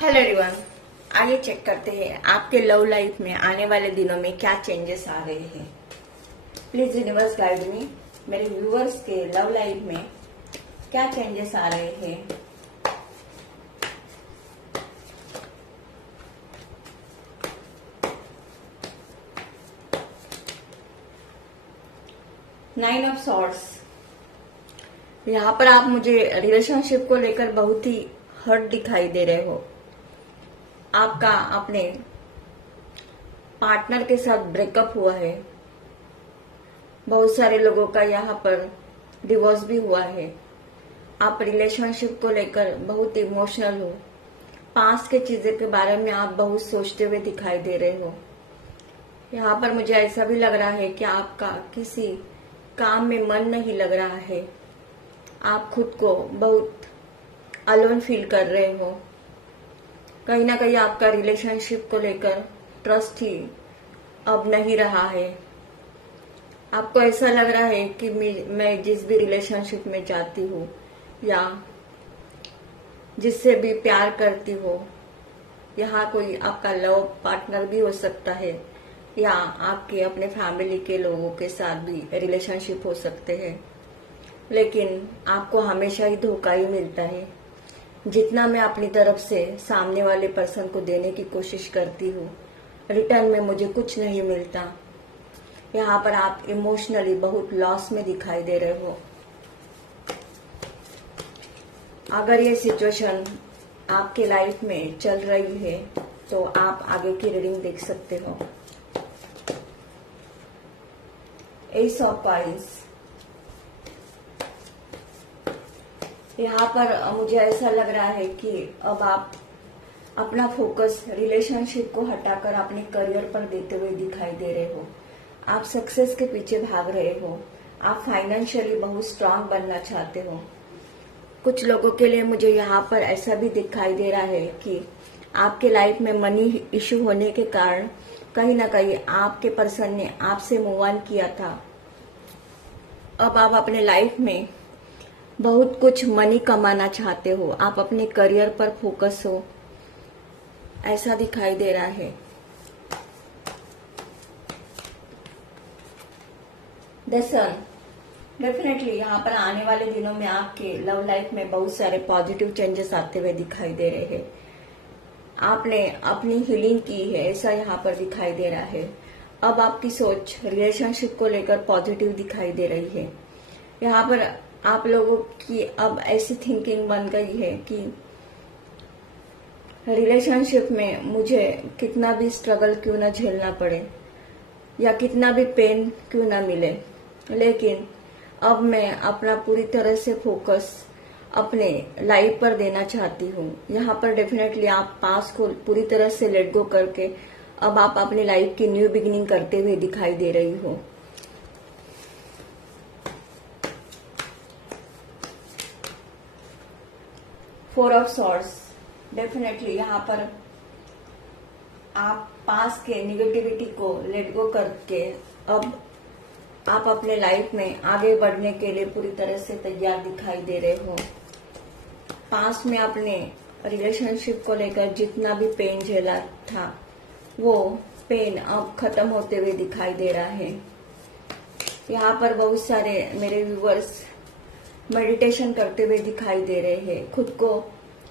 Hello everyone, आइए check करते हैं आपके लव लाइफ में आने वाले दिनों में क्या चेंजेस आ रहे हैं। प्लीज यूनिवर्स गाइड मी, मेरे व्यूअर्स के लव लाइफ में क्या चेंजेस आ रहे हैं। नाइन ऑफ सॉर्ड्स, यहाँ पर आप मुझे रिलेशनशिप को लेकर बहुत ही हर्ट दिखाई दे रहे हो। आपका अपने पार्टनर के साथ ब्रेकअप हुआ है। बहुत सारे लोगों का यहाँ पर डिवोर्स भी हुआ है। आप रिलेशनशिप को लेकर बहुत इमोशनल हो। पास्ट के चीजें के बारे में आप बहुत सोचते हुए दिखाई दे रहे हो। यहाँ पर मुझे ऐसा भी लग रहा है कि आपका किसी काम में मन नहीं लग रहा है। आप खुद को बहुत अलोन फील कर रहे हो। कहीं ना कहीं आपका रिलेशनशिप को लेकर ट्रस्ट ही अब नहीं रहा है। आपको ऐसा लग रहा है कि मैं जिस भी रिलेशनशिप में जाती हूँ या जिससे भी प्यार करती हो, यहाँ कोई आपका लव पार्टनर भी हो सकता है या आपके अपने फैमिली के लोगों के साथ भी रिलेशनशिप हो सकते हैं, लेकिन आपको हमेशा ही धोखा ही मिलता है। जितना मैं अपनी तरफ से सामने वाले पर्सन को देने की कोशिश करती हूँ, रिटर्न में मुझे कुछ नहीं मिलता। यहाँ पर आप इमोशनली बहुत लॉस में दिखाई दे रहे हो। अगर ये सिचुएशन आपके लाइफ में चल रही है तो आप आगे की रीडिंग देख सकते हो। एस ऑफ कॉइंस, यहाँ पर मुझे ऐसा लग रहा है कि अब आप अपना फोकस रिलेशनशिप को हटाकर अपने करियर पर देते हुए दिखाई दे रहे हो। आप सक्सेस के पीछे भाग रहे हो। आप फाइनेंशियली बहुत स्ट्रांग बनना चाहते हो। कुछ लोगों के लिए मुझे यहाँ पर ऐसा भी दिखाई दे रहा है कि आपके लाइफ में मनी इश्यू होने के कारण कहीं ना कहीं आपके पर्सन ने आपसे मूव ऑन किया था। अब आप अपने लाइफ में बहुत कुछ मनी कमाना चाहते हो। आप अपने करियर पर फोकस हो, ऐसा दिखाई दे रहा है। द सन, डेफिनेटली यहाँ पर आने वाले दिनों में आपके लव लाइफ में बहुत सारे पॉजिटिव चेंजेस आते हुए दिखाई दे रहे हैं। आपने अपनी हीलिंग की है, ऐसा यहाँ पर दिखाई दे रहा है। अब आपकी सोच रिलेशनशिप को लेकर पॉजिटिव दिखाई दे रही है। यहाँ पर आप लोगों की अब ऐसी थिंकिंग बन गई है कि रिलेशनशिप में मुझे कितना भी स्ट्रगल क्यों ना झेलना पड़े या कितना भी पेन क्यों ना मिले, लेकिन अब मैं अपना पूरी तरह से फोकस अपने लाइफ पर देना चाहती हूँ। यहाँ पर डेफिनेटली आप पास को पूरी तरह से लेट गो करके अब आप अपनी लाइफ की न्यू बिगिनिंग करते हुए दिखाई दे रही हो। फोर ऑफ सॉर्ड्स, डेफिनेटली यहाँ पर आप पास के निगेटिविटी को लेट गो करके अब आप अपने लाइफ में आगे बढ़ने के लिए पूरी तरह से तैयार दिखाई दे रहे हो। पास्ट में आपने रिलेशनशिप को लेकर जितना भी पेन झेला था, वो पेन अब खत्म होते हुए दिखाई दे रहा है। यहाँ पर बहुत सारे मेरे व्यूअर्स मेडिटेशन करते हुए दिखाई दे रहे हैं। खुद को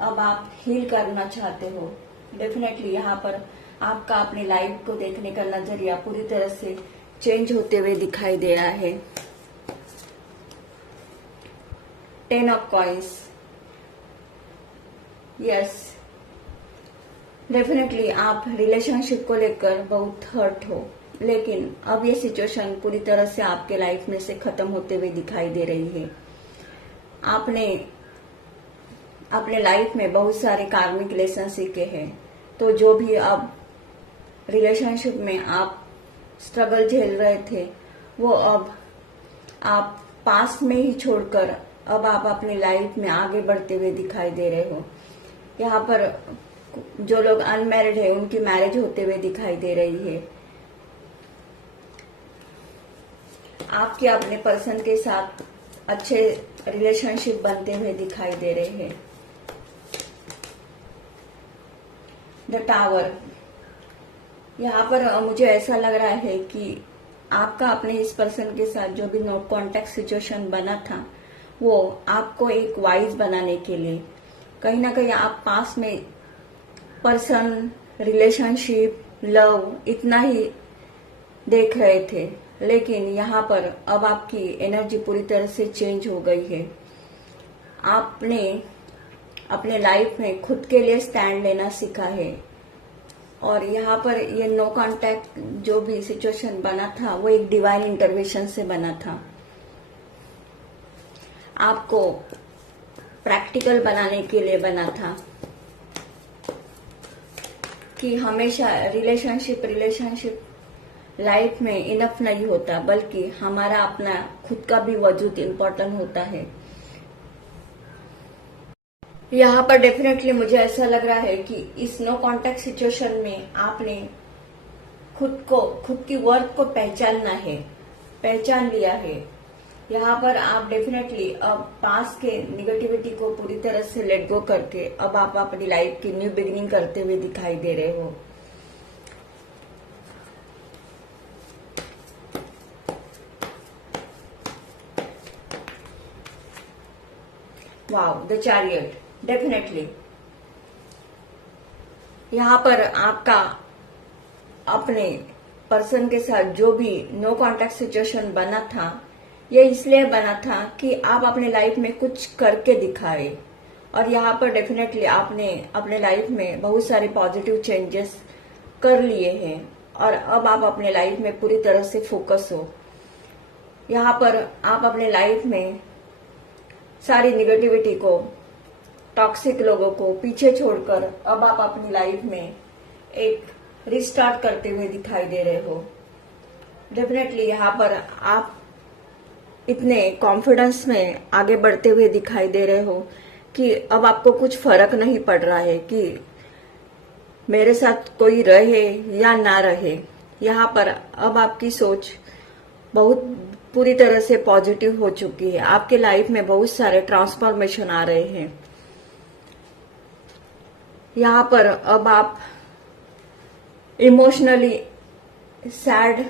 अब आप हील करना चाहते हो। डेफिनेटली यहाँ पर आपका अपनी लाइफ को देखने का नजरिया पूरी तरह से चेंज होते हुए दिखाई दे रहा है। 10 ऑफ कॉइंस, यस, डेफिनेटली आप रिलेशनशिप को लेकर बहुत हर्ट हो, लेकिन अब ये सिचुएशन पूरी तरह से आपके लाइफ में से खत्म होते हुए दिखाई दे रही है। आपने अपने लाइफ में बहुत सारे कार्मिक लेसन सीखे हैं, तो जो भी अब रिलेशनशिप में आप स्ट्रगल झेल रहे थे, वो अब आप पास्ट में ही छोड़कर अब आप अपनी लाइफ में आगे बढ़ते हुए दिखाई दे रहे हो। यहाँ पर जो लोग अनमैरिड है उनकी मैरिज होते हुए दिखाई दे रही है। आपके अपने पर्सन के साथ अच्छे रिलेशनशिप बनते हुए दिखाई दे रहे हैं। The tower. यहाँ पर मुझे ऐसा लग रहा है कि आपका अपने इस पर्सन के साथ जो भी नो कॉन्टेक्ट सिचुएशन बना था, वो आपको एक वाइज बनाने के लिए कहीं ना कहीं आप पास में पर्सन, रिलेशनशिप, लव इतना ही देख रहे थे, लेकिन यहाँ पर अब आपकी एनर्जी पूरी तरह से चेंज हो गई है। आपने अपने लाइफ में खुद के लिए स्टैंड लेना सीखा है, और यहाँ पर ये नो कांटेक्ट जो भी सिचुएशन बना था वो एक डिवाइन इंटरवेंशन से बना था। आपको प्रैक्टिकल बनाने के लिए बना था कि हमेशा रिलेशनशिप लाइफ में इनफ नहीं होता, बल्कि हमारा अपना खुद का भी वजूद इम्पोर्टेंट होता है। यहाँ पर डेफिनेटली मुझे ऐसा लग रहा है कि इस नो कांटेक्ट सिचुएशन में आपने खुद की वर्थ को पहचान लिया है। यहाँ पर आप डेफिनेटली अब पास के निगेटिविटी को पूरी तरह से लेट गो करके अब आप अपनी लाइफ की न्यू बिगिनिंग करते हुए दिखाई दे रहे हो। Wow, the chariot. डेफिनेटली यहाँ पर आपका अपने पर्सन के साथ जो भी नो कांटेक्ट सिचुएशन बना था, ये इसलिए बना था कि आप अपने लाइफ में कुछ करके दिखाए, और यहाँ पर डेफिनेटली आपने अपने लाइफ में बहुत सारे पॉजिटिव चेंजेस कर लिए हैं, और अब आप अपने लाइफ में पूरी तरह से फोकस हो। यहाँ पर आप अपने लाइफ में सारी निगेटिविटी को, टॉक्सिक लोगों को पीछे छोड़कर अब आप अपनी लाइफ में एक रिस्टार्ट करते हुए दिखाई दे रहे हो। डेफिनेटली यहाँ पर आप इतने कॉन्फिडेंस में आगे बढ़ते हुए दिखाई दे रहे हो कि अब आपको कुछ फर्क नहीं पड़ रहा है कि मेरे साथ कोई रहे या ना रहे। यहाँ पर अब आपकी सोच बहुत पूरी तरह से पॉजिटिव हो चुकी है। आपके लाइफ में बहुत सारे ट्रांसफॉर्मेशन आ रहे हैं। यहाँ पर अब आप इमोशनली सैड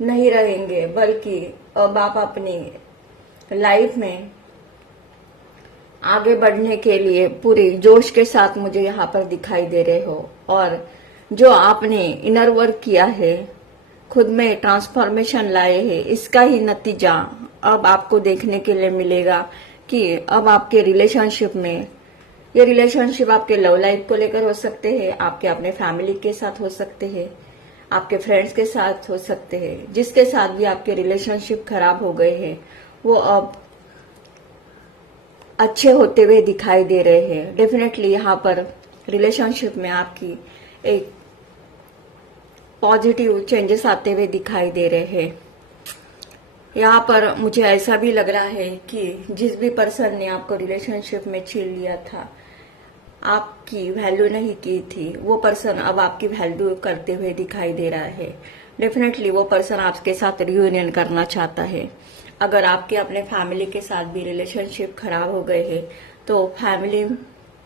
नहीं रहेंगे, बल्कि अब आप अपनी लाइफ में आगे बढ़ने के लिए पूरी जोश के साथ मुझे यहाँ पर दिखाई दे रहे हो, और जो आपने इनर वर्क किया है, खुद में ट्रांसफॉर्मेशन लाए हैं, इसका ही नतीजा अब आपको देखने के लिए मिलेगा कि अब आपके रिलेशनशिप में, ये रिलेशनशिप आपके लव लाइफ को लेकर हो सकते हैं, आपके अपने फैमिली के साथ हो सकते हैं, आपके फ्रेंड्स के साथ हो सकते हैं, जिसके साथ भी आपके रिलेशनशिप खराब हो गए हैं वो अब अच्छे होते हुए दिखाई दे रहे हैं। डेफिनेटली यहाँ पर रिलेशनशिप में आपकी एक पॉजिटिव चेंजेस आते हुए दिखाई दे रहे हैं। यहाँ पर मुझे ऐसा भी लग रहा है कि जिस भी पर्सन ने आपको रिलेशनशिप में छीन लिया था, आपकी वैल्यू नहीं की थी, वो पर्सन अब आपकी वैल्यू करते हुए दिखाई दे रहा है। डेफिनेटली वो पर्सन आपके साथ रियूनियन करना चाहता है। अगर आपके अपने फैमिली के साथ भी रिलेशनशिप खराब हो गए हैं, तो फैमिली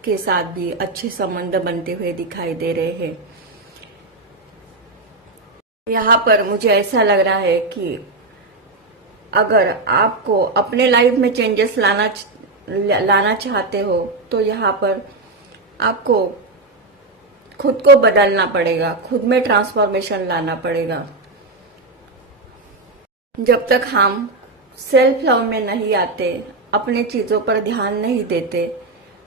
के साथ भी अच्छे संबंध बनते हुए दिखाई दे रहे हैं। यहाँ पर मुझे ऐसा लग रहा है कि अगर आपको अपने लाइफ में चेंजेस लाना चाहते हो, तो यहाँ पर आपको खुद को बदलना पड़ेगा, खुद में ट्रांसफॉर्मेशन लाना पड़ेगा। जब तक हम सेल्फ लव में नहीं आते, अपने चीजों पर ध्यान नहीं देते,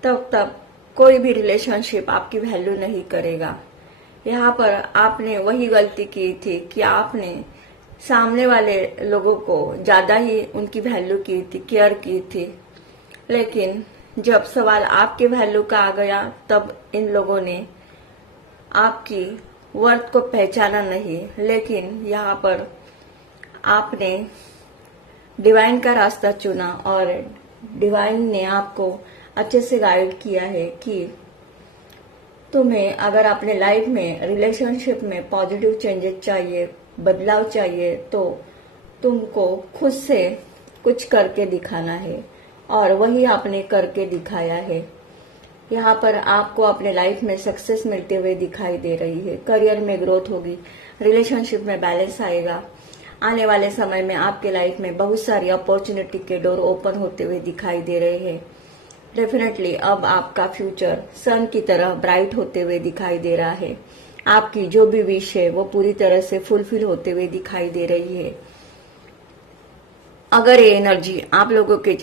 तब कोई भी रिलेशनशिप आपकी वैल्यू नहीं करेगा। यहाँ पर आपने वही गलती की थी कि आपने सामने वाले लोगों को ज्यादा ही उनकी वैल्यू की थी, केयर की थी, लेकिन जब सवाल आपके वैल्यू का आ गया, तब इन लोगों ने आपकी वर्थ को पहचाना नहीं। लेकिन यहाँ पर आपने डिवाइन का रास्ता चुना, और डिवाइन ने आपको अच्छे से गाइड किया है कि तुम्हें अगर अपने लाइफ में, रिलेशनशिप में पॉजिटिव चेंजेस चाहिए, बदलाव चाहिए, तो तुमको खुद से कुछ करके दिखाना है, और वही आपने करके दिखाया है। यहाँ पर आपको अपने लाइफ में सक्सेस मिलते हुए दिखाई दे रही है। करियर में ग्रोथ होगी, रिलेशनशिप में बैलेंस आएगा। आने वाले समय में आपके लाइफ में बहुत सारी अपॉर्चुनिटी के डोर ओपन होते हुए दिखाई दे रहे हैं। डेफिनेटली अब आपका फ्यूचर सन की तरह ब्राइट होते हुए दिखाई दे रहा है। आपकी जो भी विश है वो पूरी तरह से फुलफिल होते हुए दिखाई दे रही है। अगर ये एनर्जी आप लोगों के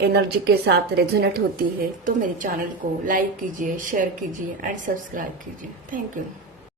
एनर्जी के साथ रेजोनेट होती है तो मेरे चैनल को लाइक कीजिए, शेयर कीजिए एंड सब्सक्राइब कीजिए। Thank you.